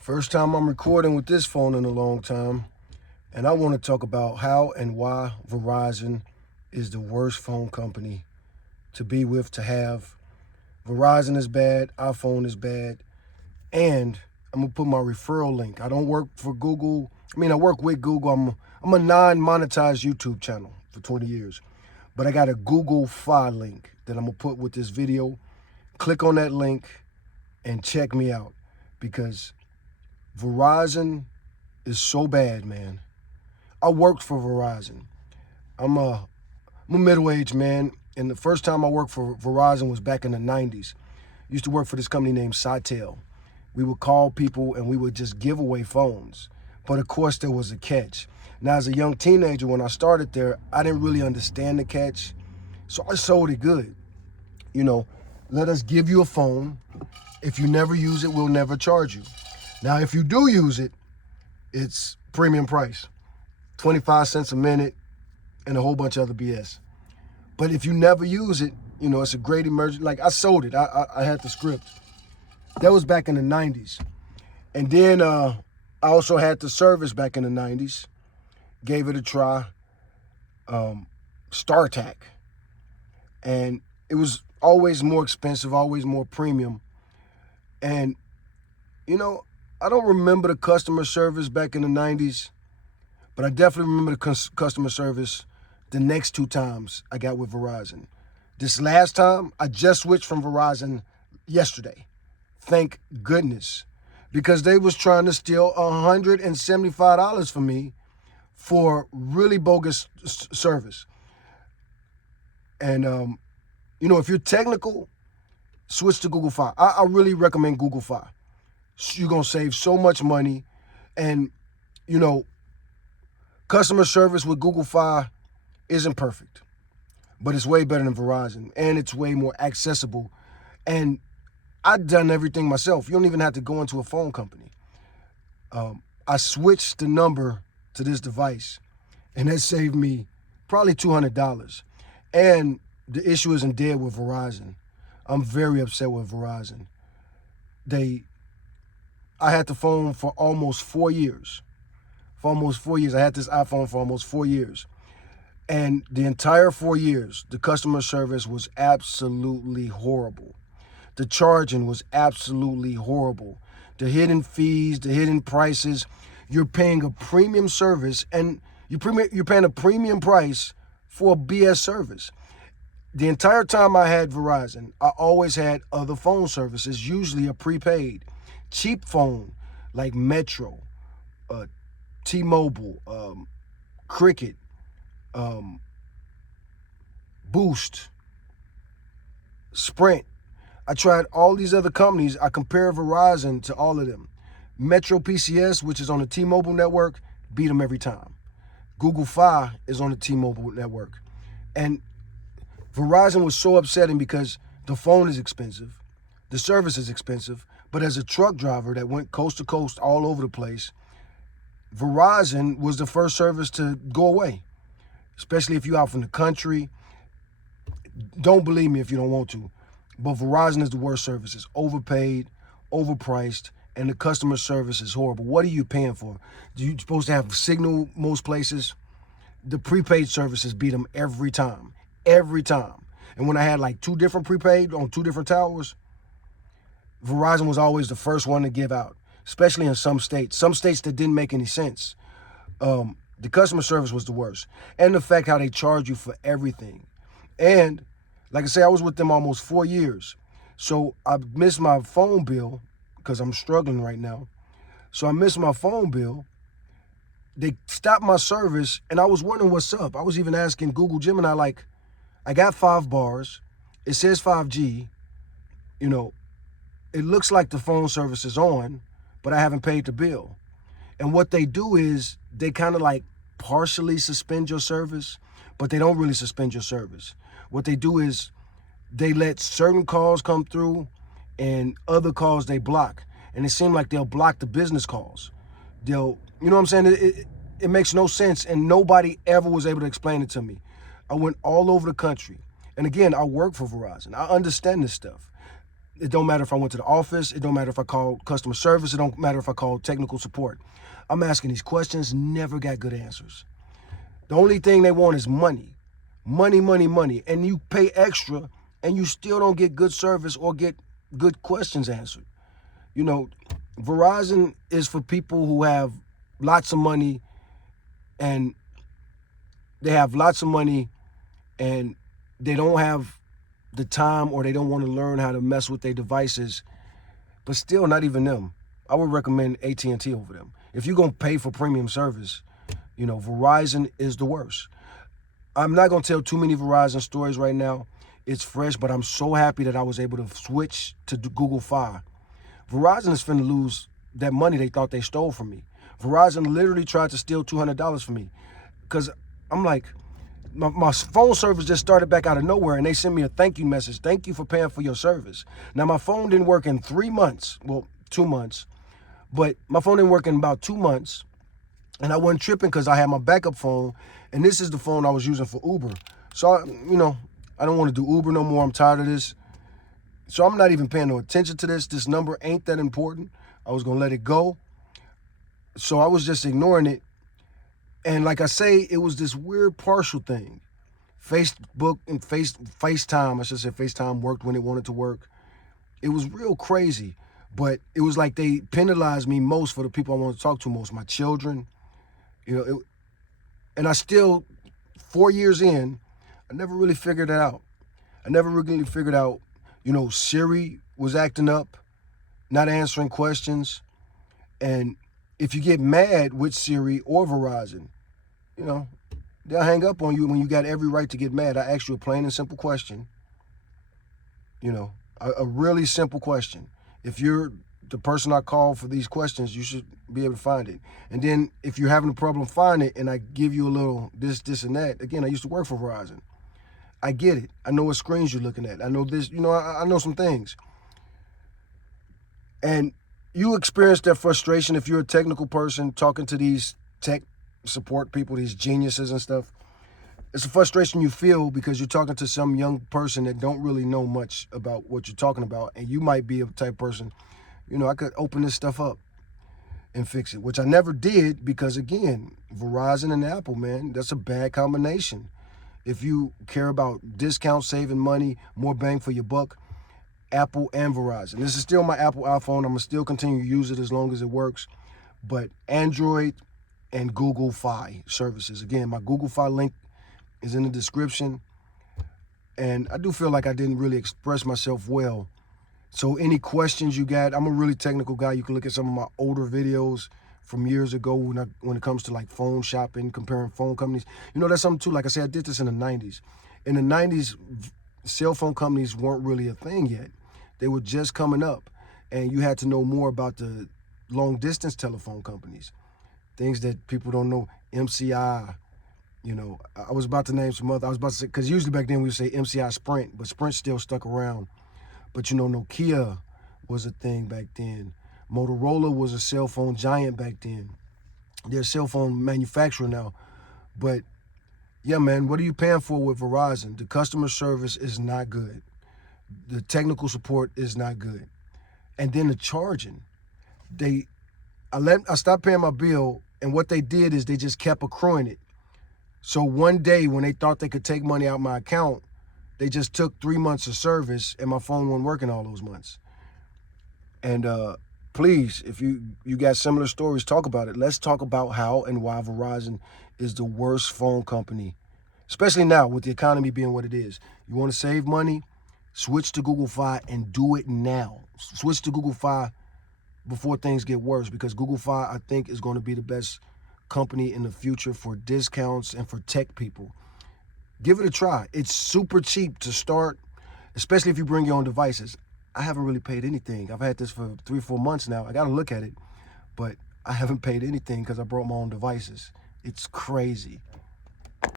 First time I'm recording with this phone in a long time, and I want to talk about how and why Verizon is the worst phone company to be with, to have. Verizon is bad, iPhone is bad, and I'm gonna put my referral link. I don't work for Google. I work with Google. I'm a non-monetized YouTube channel for 20 years, but I got a Google Fi link that I'm gonna put with this video. Click on that link and check me out because Verizon is so bad, man. I worked for Verizon. I'm a middle-aged man, and the first time I worked for Verizon was back in the 90s. I used to work for this company named Sitel. We would call people and we would just give away phones. But of course, there was a catch. Now, as a young teenager, when I started there, I didn't really understand the catch, so I sold it good. You know, let us give you a phone. If you never use it, we'll never charge you. Now, if you do use it, it's premium price, 25 cents a minute, and a whole bunch of other BS. But if you never use it, it's a great emergency. Like, I sold it. I had the script. That was back in the 90s. And then I also had the service back in the 90s. Gave it a try. StarTAC. And it was always more expensive, always more premium. And, I don't remember the customer service back in the 90s, but I definitely remember the customer service the next two times I got with Verizon. This last time, I just switched from Verizon yesterday. Thank goodness. Because they was trying to steal $175 from me for really bogus service. And, if you're technical, switch to Google Fi. I really recommend Google Fi. You're going to save so much money. And, customer service with Google Fi isn't perfect, but it's way better than Verizon, and it's way more accessible. And I've done everything myself. You don't even have to go into a phone company. I switched the number to this device, and that saved me probably $200. And the issue isn't dead with Verizon. I'm very upset with Verizon. I had the phone for almost 4 years. For almost 4 years. I had this iPhone for almost 4 years. And the entire 4 years, the customer service was absolutely horrible. The charging was absolutely horrible. The hidden fees, the hidden prices. You're paying a premium service, and you're paying a premium price for a BS service. The entire time I had Verizon, I always had other phone services, usually a prepaid, cheap phone like Metro, T-Mobile, Cricket, Boost, Sprint. I tried all these other companies. I compare Verizon to all of them. Metro PCS, which is on the T-Mobile network, beat them every time. Google Fi is on the T-Mobile network. And Verizon was so upsetting because the phone is expensive, the service is expensive, but as a truck driver that went coast to coast all over the place, Verizon was the first service to go away, especially if you're out from the country. Don't believe me if you don't want to, but Verizon is the worst service. It's overpaid, overpriced, and the customer service is horrible. What are you paying for? You're supposed to have signal most places. The prepaid services beat them every time. Every time. And when I had like two different prepaid on two different towers, Verizon was always the first one to give out, especially in some states that didn't make any sense. The customer service was the worst. And the fact how they charge you for everything. And like I say, I was with them almost 4 years. So I missed my phone bill because I'm struggling right now. So I missed my phone bill. They stopped my service, and I was wondering what's up. I was even asking Google Gemini, like, I got 5 bars. It says 5G. It looks like the phone service is on, but I haven't paid the bill. And what they do is they kind of like partially suspend your service, but they don't really suspend your service. What they do is they let certain calls come through and other calls they block. And it seems like they'll block the business calls. You know what I'm saying? It makes no sense, and nobody ever was able to explain it to me. I went all over the country. And again, I work for Verizon. I understand this stuff. It don't matter if I went to the office. It don't matter if I called customer service. It don't matter if I called technical support. I'm asking these questions, never got good answers. The only thing they want is money. Money, money, money. And you pay extra and you still don't get good service or get good questions answered. You know, Verizon is for people who have lots of money and they have lots of money and they don't have the time or they don't want to learn how to mess with their devices, but still not even them. I would recommend AT&T over them. If you're going to pay for premium service, you know, Verizon is the worst. I'm not going to tell too many Verizon stories right now. It's fresh, but I'm so happy that I was able to switch to Google Fi. Verizon is finna lose that money they thought they stole from me. Verizon literally tried to steal $200 from me because I'm like, my phone service just started back out of nowhere and they sent me a thank you message. Thank you for paying for your service. Now, my phone didn't work in 3 months. Well, 2 months. But my phone didn't work in about 2 months. And I wasn't tripping because I had my backup phone. And this is the phone I was using for Uber. So, I don't want to do Uber no more. I'm tired of this. So I'm not even paying no attention to this. This number ain't that important. I was going to let it go. So I was just ignoring it. And like I say, it was this weird partial thing. Facebook and FaceTime, I should say FaceTime worked when it wanted to work. It was real crazy. But it was like they penalized me most for the people I want to talk to most, my children. And I still, 4 years in, I never really figured it out. I never really figured out, Siri was acting up, not answering questions. And if you get mad with Siri or Verizon, they'll hang up on you when you got every right to get mad. I asked you a plain and simple question. A really simple question. If you're the person I call for these questions, you should be able to find it. And then if you're having a problem finding it and I give you a little this, and that, again, I used to work for Verizon. I get it. I know what screens you're looking at. I know this, I know some things. And you experience that frustration if you're a technical person talking to these tech support people, these geniuses and stuff. It's a frustration you feel because you're talking to some young person that don't really know much about what you're talking about. And you might be a type of person, I could open this stuff up and fix it, which I never did because, again, Verizon and Apple, man, that's a bad combination. If you care about discounts, saving money, more bang for your buck, Apple and Verizon. This is still my Apple iPhone. I'm going to still continue to use it as long as it works. But Android and Google Fi services. Again, my Google Fi link is in the description. And I do feel like I didn't really express myself well. So any questions you got, I'm a really technical guy. You can look at some of my older videos from years ago when it comes to like phone shopping, comparing phone companies. That's something too. Like I said, I did this in the 90s. In the 90s, cell phone companies weren't really a thing yet. They were just coming up. And you had to know more about the long distance telephone companies. Things that people don't know, MCI. I was about to name some other, I was about to say, because usually back then we would say MCI Sprint, but Sprint still stuck around. But Nokia was a thing back then. Motorola was a cell phone giant back then. They're a cell phone manufacturer now. But yeah, man, what are you paying for with Verizon? The customer service is not good. The technical support is not good. And then the charging. I stopped paying my bill, and what they did is they just kept accruing it. So one day when they thought they could take money out my account, they just took 3 months of service and my phone wasn't working all those months. And please, if you got similar stories, talk about it. Let's talk about how and why Verizon is the worst phone company, especially now with the economy being what it is. You want to save money? Switch to Google Fi and do it now. Switch to Google Fi before things get worse, because Google Fi, I think, is going to be the best company in the future for discounts and for tech people. Give it a try. It's super cheap to start, especially if you bring your own devices. I haven't really paid anything. I've had this for 3-4 months now. I got to look at it, but I haven't paid anything because I brought my own devices. It's crazy.